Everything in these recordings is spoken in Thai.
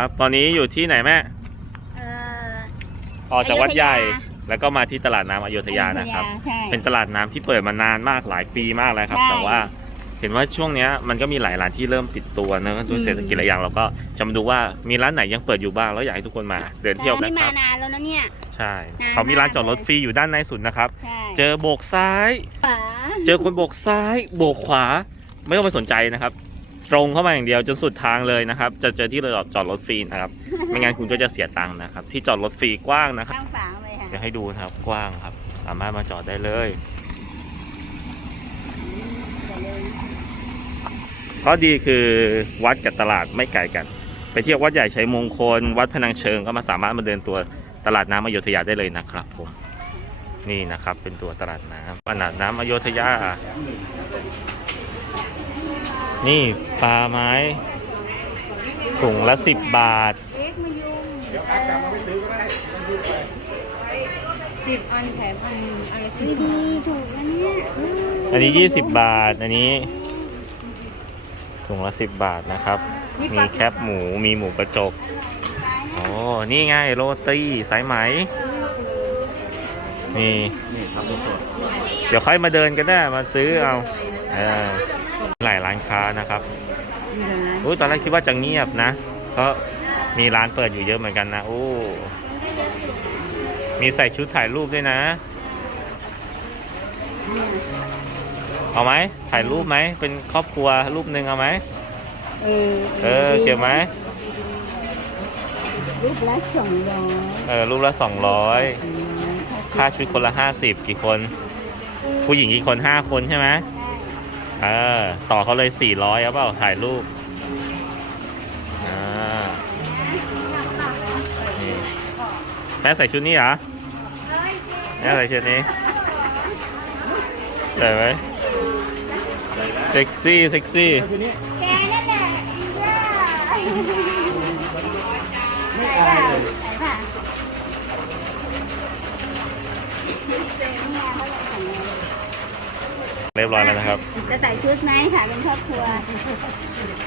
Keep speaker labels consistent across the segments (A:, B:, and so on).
A: ครับตอนนี้อยู่ที่ไหนแม่
B: เอ่อ
A: ออกจากวัดใหญ่
B: อยุธย
A: แล้วก็มาที่ตลาดน้ำอโยธยานะครับ
B: อยุธยาใช่
A: เป็นตลาดน้ำที่เปิดมานานมากหลายปีมากแล้วครับ
B: ใช่
A: แต่ว่าเห็นว่าช่วงเนี้ยมันก็มีหลายร้านที่เริ่มปิดตัวเนอะด้วย
B: อืม
A: เศรษฐกิจหลายอย่างเราก็จะมาดูว่ามีร้านไหนยังเปิดอยู่บ้างแล้วอยากให้ทุกคนมาเดินเที่ยว
B: แต่
A: นะ
B: นี่
A: ค
B: มา
A: รับ
B: นานแล้วนะเนี่ย
A: ใช่
B: นาน
A: เขามีร้านจอดรถ
B: มากเลย
A: ฟรีอยู่ด้านในสุดนะครับ
B: ใช่
A: เจอโบกซ้าย
B: ฝา
A: เจอคนโบกซ้าย โบกขวา ไม่ต้องไปสนใจนะครับ ตรงเข้ามาอย่างเดียวจนสุดทางเลยนะครับ จะเจอที่จอดจอดรถฟรีนะครับ ไม่งั้นคุณก็จะเสียตังค์นะครับ ที่จอดรถฟรีกว้างนะครับ
B: ข้างฝางเลยค่ะ
A: เดี๋ยวให้ดูนะครับกว้างครับ สามารถมาจอดได้เลย
B: แต่เลย
A: ข้อดีคือวัดกับตลาดไม่ไกลกัน ไปเที่ยววัดใหญ่ชัยมงคล วัดพนังเชิงก็มาสามารถมาเดินตัวตลาดน้ำอโยธยาได้เลยนะครับผมนี่นะครับเป็นตัวตลาดน้ำตลาดน้ำอโยธยา นี่ปลาไม้ ถุงละสิบบาท
B: เอ็กมายุงสิบอันแถมอันอะไรสิดีถูกนะเนี่ย
A: อันนี้20บาท อันนี้ ถุงละ10บาทนะครับ มีแคปหมูมีหมูกระจกโอ้นี่ไงโรตีสายไหมนี่
C: นี่ทำสด
A: เดี๋ยวค่อยมาเดินกันได้มาซื้อเอาเออหลายร้านค้านะครับอุ้ยตอนแรกคิดว่าจะเงียบนะ เพราะมีร้านเปิดอยู่เยอะเหมือนกันนะโอ้มีใส่ชุดถ่ายรูปด้วยนะเอาไหมถ่ายรูปไหมเป็นครอบครัวรูปหนึ่งเอาไหม
B: เออ
A: เออเก็บไหม
B: รูปละสองร้อย
A: เออรูปละสองร้อยค่าชุดคนละห้าสิบกี่คน ผู้หญิงกี่คนห้าคนใช่ไหม เออต่อเขาเลยสี่ร้อยเอาเปล่าถ่ายรูปอ่านี่แม่ใส่ชุดนี้เหรอแม่ใส่ชุดนี้ใส่ไหมเซ็กซี่เซ็กซี่
C: เรี
A: ยบร้อยแล้วนะครับ
B: จะใส่ชุดไหมค่ะเป็นครอบครัว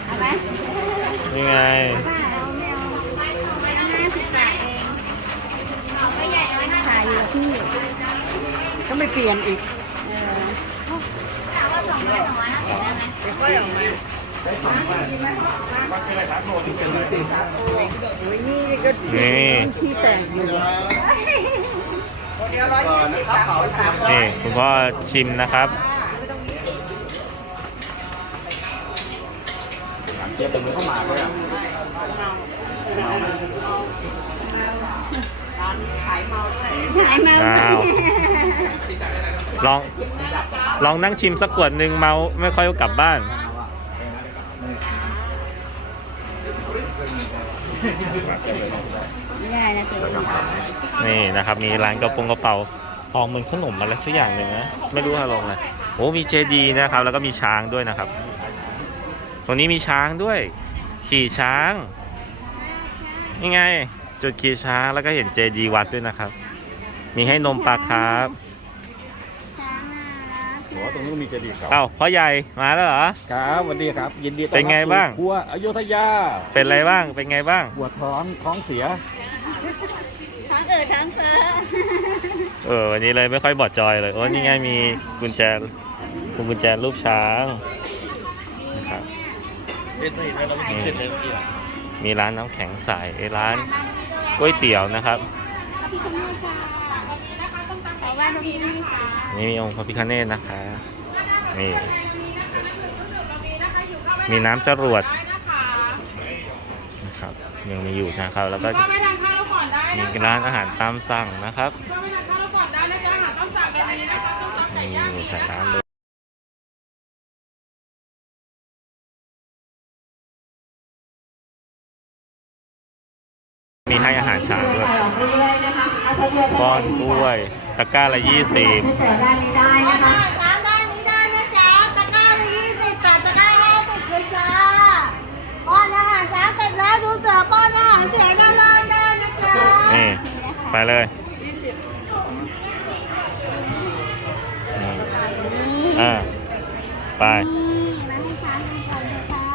B: เอาไหม
A: นี่ไง
B: ป้าเอาไม่เอาห้าสิบบาทเองขายอยู่ที่
C: ก็ไม่เปลี่ยนอีก
B: เออถามว่าสองร้อยสองร้อยห้าสิบได้ไหม
A: นี่
C: ที่แต่งอยู่
A: นี่คุณพ่อชิมนะครับ
C: เดี๋ยวผมเข้ามาด้วยอะ
B: ขายเมา
A: อ้าว ลองลองนั่งชิมสักขวดหนึ่งเมาไม่ค่อยกลับบ้าน
B: ไม่ได้นะ
A: นี่นะครับ มีร้านกระโปรงกระเป๋าทองเหมือนขนมอะไรสักอย่างหนึ่งนะ ไม่รู้อะไรลงเลยโอ้มีเจดีนะครับ แล้วก็มีช้างด้วยนะครับ ตรงนี้มีช้างด้วย ขี่ช้างนี่ไง จุดขี่ช้างแล้วก็เห็นเจดีวัดด้วยนะครับ มีให้นมปลาครับ
B: ช้างน่ารัก
C: โอ้ตรงนู้นมีเจดีย์เก่า
A: เอ้าพ่อใหญ่มาแล้วเหรอ
C: ครับสวัสดีครับ ยินดีต้อนรับ
A: เป็นไงบ้าง
C: สู่ครัวอยุธยา
A: เป็นไรบ้างเป็นไงบ้าง
C: ปวดท้องท้องเสีย
B: ทั้งเออทั้งเฟอ
A: เออวันนี้เลยไม่ค่อยบอดจอยเลยโอ้นี่ไงมีกุญแจกุญกุญแจรูปช้างนะครับ นี่มีร้านน้ำแข็งใสร้านก๋วยเตี๋ยวนะครับ
B: พี่คุณแม่ค่ะขอว่าตรงนี้นะคะ
A: นี่มีองค์พระพิฆเนศนะคะนี่มีน้ำจรวดนะครับยังมีอยู่นะครับ แล้วก็
D: ก็ไม่ทานข้าวก่อนได้
A: มี
D: นะ
A: ร้านอาหารตามสั่งนะครับ
D: ก็ไม่ทานข้าวก่อนได้นะจ๊ะอาหารต้องสั่งกันนี้นะคะส้มตำไก่
A: มี
D: ย่าง
A: อยู่
D: นี่
A: หลายร้านเลย มีให้อาหารช้างด้วยก้อนกล้วย ตะกร้าละยี่สิบ
B: ด้านนี้ได้นะคะ
D: ร้านด้านนี้ได้นะจ๊ะตะกร้าละยี่สิบแต่ตะกร้าห้าสิบเลยจ้าป้อนอาหารช้างเสร็จแล้วดูเสือป้อนอาหารเสือด้านล่างได้นะจ๊ะ
A: นี่ไปเลยนี่อ่าไป
B: นี่มาให้ช้างดูกันเลยค่ะ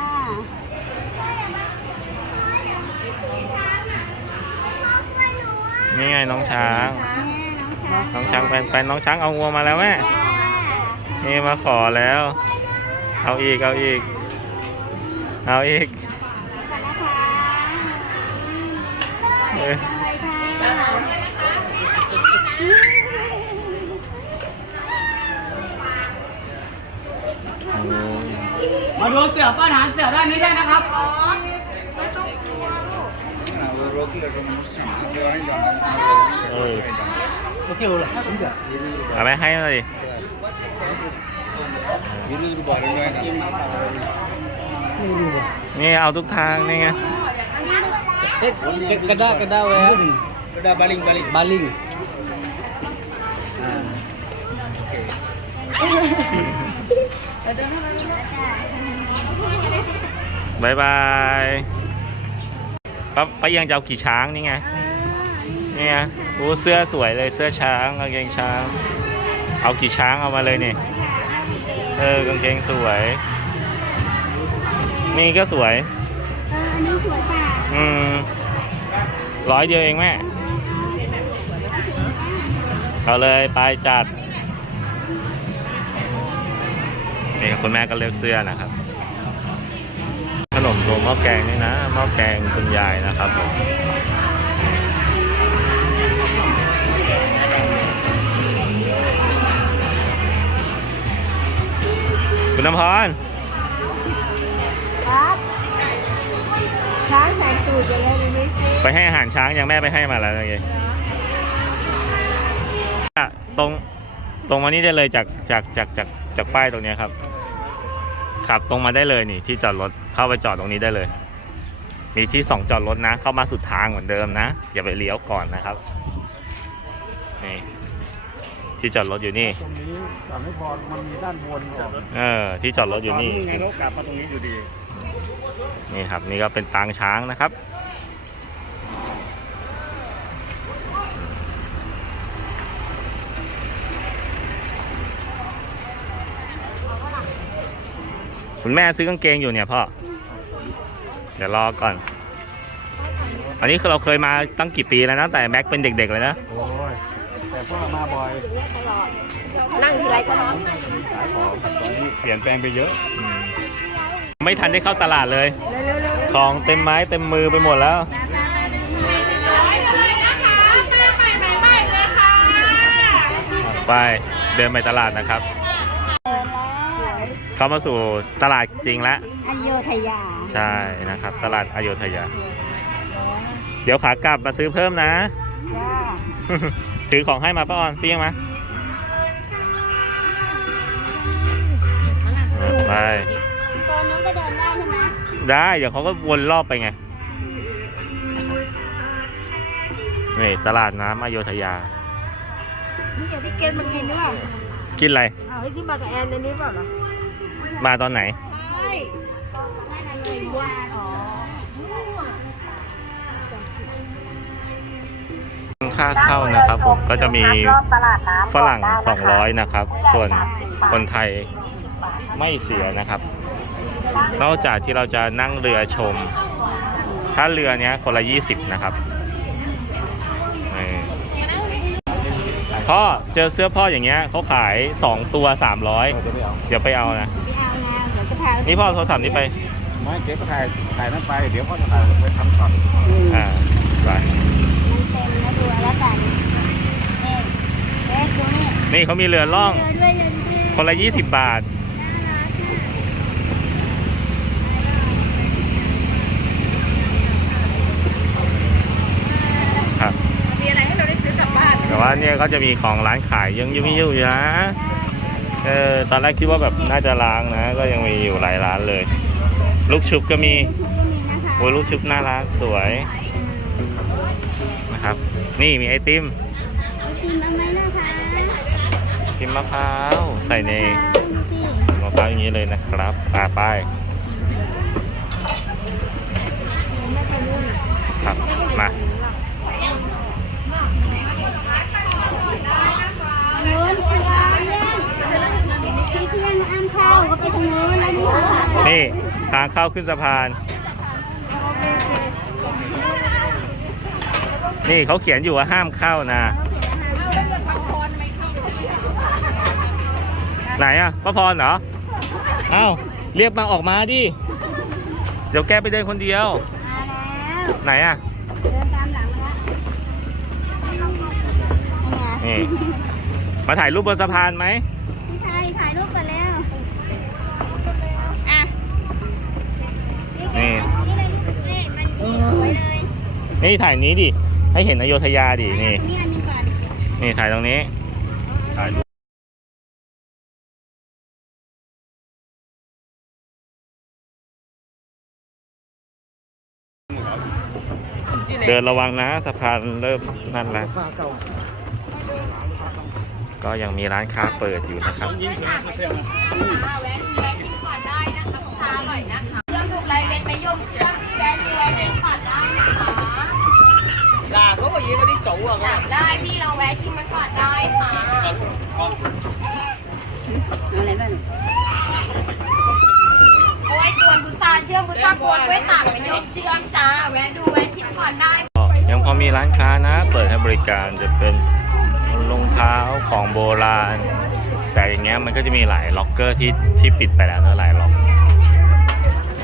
A: นี่ไงน้องช้าง
B: น้องช้าง
A: น้องช้างแฟนๆน้องช้างเอางัวมาแล้วแม่ นี่มาขอแล้ว เอาอีกเอาอีก เอาอีกเออโอ้ย
E: มาดูเสือป้อนอาหารเสือด้านนี้ได้นะครับ
A: เออ
E: โอเคเลยผมจะ
A: เอาไปให้หน่อยดินี่เอาทุกทางนี่ไง
E: เอ๊ะกระด้ากระด้
A: ป้าป้ายังจะเอากี่ช้างนี่ไงนี่ไงโอ้เสื้อสวยเลยเสื้อช้างกางเกงช้าง เอากี่ช้างเอามาเลยนี่เออกางเกงสวย นี่ก็สวย
B: เอออันนี้สวยป่ะ
A: อืมร้อยเดียวเองแม่เอาเลยไปจัดนี่ครับคุณแม่ก็เลือกเสื้อนะครับขนม รวมหม้อแกงนี่นะหม้อแกงคุณยายนะครับผมคุณน้ำพร
B: ครับช้างใส่ตูดอย่างนี้ดูสิ
A: ไปให้อาหารช้างยังแม่ไปให้มาแล้วไงอะตรงตรงมานี่ได้เลยจากจากจากจากจากป้ายตรงเนี้ยครับขับตรงมาได้เลยนี่ที่จอดรถ เข้าไปจอดตรงนี้ได้เลย มีที่สองจอดรถนะ เข้ามาสุดทางเหมือนเดิมนะ อย่าไปเลี้ยวก่อนนะครับนี่ที่จอดรถอยู่นี่
C: ตรงนี้แต่ไม่พอมันมีด้านบนออก
A: เออ ที่จอดรถอยู่นี่
C: ไงรถกลับมาตรงนี้อยู่ดี
A: นี่ครับ นี่ก็เป็นปางช้างนะครับ คุณแม่ซื้อกางเกงอยู่เนี่ยพ่อเดี๋ยวรอก่อน อันนี้คือเราเคยมาตั้งกี่ปีแล้วนะแต่แม็กเป็นเด็ก ๆ เลยนะ
C: โอ้ยแต่พ่อมาบ่อย
B: นั่งทีไรก็ร้อง
C: ขายของตอนนี้เปลี่ยนแปลงไปเยอะ
A: อืมไม่ทันได้เข้าตลาดเลย ของเต็มไม้เต็มมือไปหมดแล้ว ไปเดินไปตลาดนะครับ เข้ามาสู่ตลาดจริงแล้ว
B: อโยธยา
A: ใช่นะครับ ตลาดอโยธยา เดี๋ยวขากลับมาซื้อเพิ่มนะ
B: จ้า
A: ถือของให้มาป้าออนเปี้ยงมาเออไป
B: ตัวนู้นก็เดินได้ใช่ไหม
A: ได้เดี๋ยวเขาก็วนรอบไปไงนี่ตลาดน้ำอโยธยา
D: นี่อย่างที่เกณฑ์มากินหรือเปล่า
A: กินอะไร
D: อ้าวที่ที่มากับแอนในนี้เปล่าเหรอ
A: มาตอนไหน
D: ใช่
B: ว่าอ๋อ
A: ค่าเข้านะครับผมก็จะมีฝรั่ง 200 นะครับ ส่วนคนไทยไม่เสียนะครับ นอกจากที่เราจะนั่งเรือชม ถ้าเรือเนี้ยคนละ 20 นะครับพ่อเจอเสื้อพ่ออย่างเงี้ยเขาขาย 2 ตัว 300
C: เราจะไม่า
A: เดี๋ยวไปเอานะ
B: นี่พ่
A: อเอาโทรศัพท์นี้ไป
C: ไม่เก็บไปถ่ายถ่ายนั้นไปเดี๋ยวพ่อจะถ่ายไว้ทำก่อน
A: อ่าไป
B: มันเต็มแล้วดูแล้วกันเอ๊ะเอ๊ะดูนี่
A: นี่เขามีเรือล่อง
B: เดินด้วยเดินด้วย
A: คนละ 20 บาท ครับ
D: มีอะไรให้เราได้ซื้อกลับบ้าน
A: แต่ว่าเนี่ยเขาจะมีของร้านขายยังยังมีอยู่นะ เออตอนแรกคิดว่าแบบน่าจะล้างนะ ก็ยังมีอยู่หลายร้านเลย ลูกชุบก็มี
B: ก็มีนะคะ
A: โอ้ยลูกชุบน่ารักสวยนะครับ นี่มีไอติม
B: กินเอาไหมนะคะ
A: กินมะพร้าวใส่ใน
B: ดูสิ
A: มะพร้าวอย่างนี้เลยนะครับอ่าไป
B: ไม่ไปนู่น
A: ครับมา
B: นู้นไปร้านเนี่ย ที่เพื่อนอ้ามเข้าก็ไปทางนู้นแล้วนี่ค่ะ
A: นี่ ทางเข้าขึ้นสะพาน นี่เขาเขียนอยู่ว่าห้ามเข้านะ ไหนอะป้าพรเหรอ เอ้า เรียกมาออกมาดิ เดี๋ยวแกไปเดินคนเดียว
B: มาแล้ว
A: ไหนอะ
B: เดินตามหลังมานี่ไง
A: นี่ มาถ่ายรูปบนสะพานไหม
B: พี่ไทยถ่ายรูปกันแล้วอะ
A: นี่
B: นี่เลยนี่มันสวยเลย
A: นี่ถ่ายนี้ดิ ให้เห็นอโยธยาดิ นี่
B: นี่อันนี้ก่อน
A: นี่ถ่ายตรงนี้ ถ่ายรูปเดินระวังนะสะพานเริ่มนั่นแล้ว ก็ยังมีร้านค้าเปิดอยู่นะครับ
F: แวะแวะชิมก่อนได้นะคะของอร่อยนะคะเชื่อมถูกไรเป็นมะยมเชื่อมแวะแวะชิมก่อนได้นะคะ
E: Là có cái gì có đi chủ à
F: อยากได้ที่เราแวะชิมมันก่อนได้ค่ะ
B: อะไรบ้าง
F: โอ้ยกวนบุษาเชื่อมบุษากวนกล้วยตากมะยกเชื่อมจ้า แวะดูแวะชิมก่อนได้
A: ยังพอมีร้านค้านะ เปิดให้บริการจะเป็นรองเท้าของโบราณ แต่อย่างเงี้ยมันก็จะมีหลายล็อกเกอร์ที่ที่ปิดไปแล้วนะหลายล็อกนะ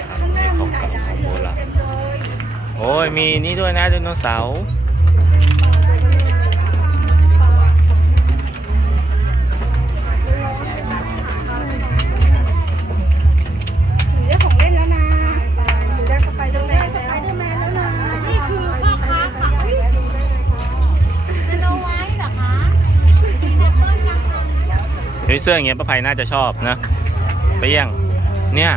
A: ครับนี่ของเก่าของโบราณโอ้ยมีนี่ด้วยนะไดโนเสาร์
B: เฮ้
A: ยเสื้ออย่างเงี้ยป้าภัยน่าจะชอบนะไปเยี่ยง เนี่ย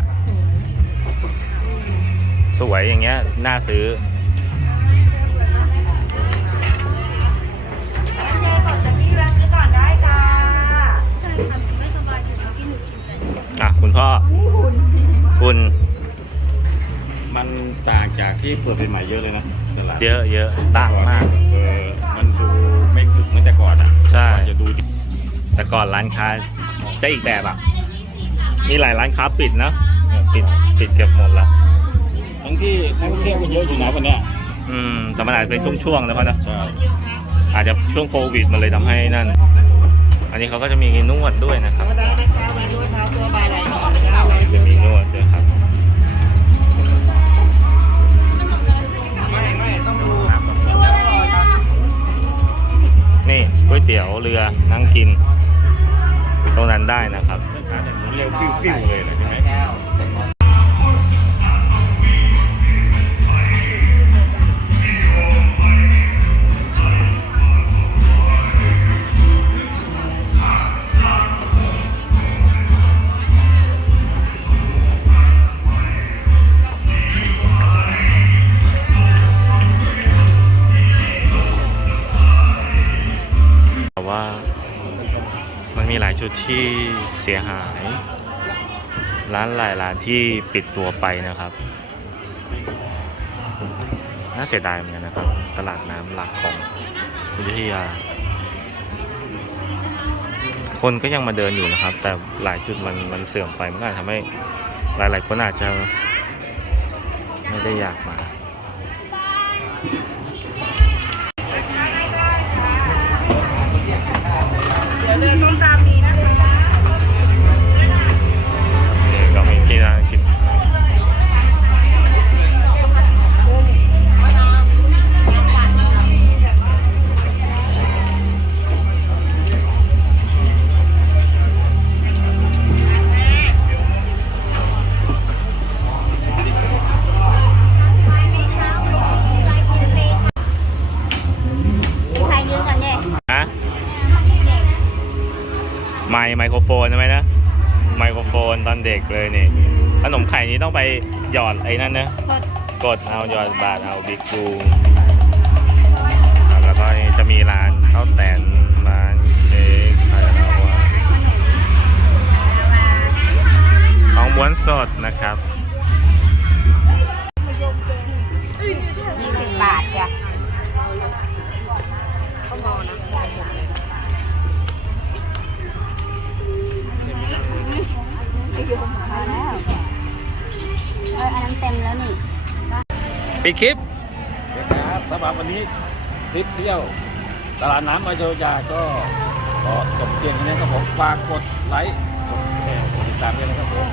A: สวยอย่างเงี้ยน่าซื้ออะคุณพ่อคุณ
C: มันต่างจากที่เปิดเป็นใหม่เยอะเลยนะตลาด
A: เยอะเยอะต่างมาก
C: เออมันดูไม่คึกเหมือนแต่ก่อนอะ
A: ใช่
C: ก่อนจะดูดี
A: แต่ก่อนร้านค้าจะอีกแบบอะ มีหลายร้านค้าปิดนะเนี่ยปิดปิดเกือบหมดละ
C: ทั้งที่นักท่องเที่ยวก็เยอะอยู่นะวันเนี้ย
A: อืมแต่มันอาจจะเป็นช่วงๆแล้วก็นะ
C: ใช่
A: อาจจะช่วงโควิดมันเลยทำให้นั่น อันนี้เขาก็จะมีนวดด้วยนะครับจะมีนวดด้วยครับนี่ก๋วยเตี๋ยวเรือนั่งกินต รงนั้นได้นะครับ
C: ช้าแต่หมุนเร็วปิ้วๆเลยนะใช่ไหม
A: แต่ว่า มันมีหลายจุดที่เสียหาย ร้านหลายร้านที่ปิดตัวไปนะครับน่าเสียดายเหมือนกันนะครับ ตลาดน้ำหลักของอยุธยา คนก็ยังมาเดินอยู่นะครับ แต่หลายจุดมันมันเสื่อมไปมันก็อาจทำให้หลาย ๆ คนอาจจะไม่ได้อยากมา ไมค์ไมโครโฟนใช่ไหมนะไมโครโฟนตอนเด็กเลยนี่ขนมไข่นี้ต้องไปหยอดไอ้นั่นนะ
B: กด
A: กดเอาหยอดบาทเอาบิ๊กบูแล้วก็นี่จะมีร้านข้าวแตนร้านเค้กอะไรนะวะของม้วนสดนะครับ ปิดคลิป
C: ครับสำหรับวันนี้ทริปเที่ยวตลาดน้ำมาโยยาก็ขอจบเพียงแค่นี้ครับผมฝากกดไลค์กดแชร์กดติดตามด้วยนะครับผม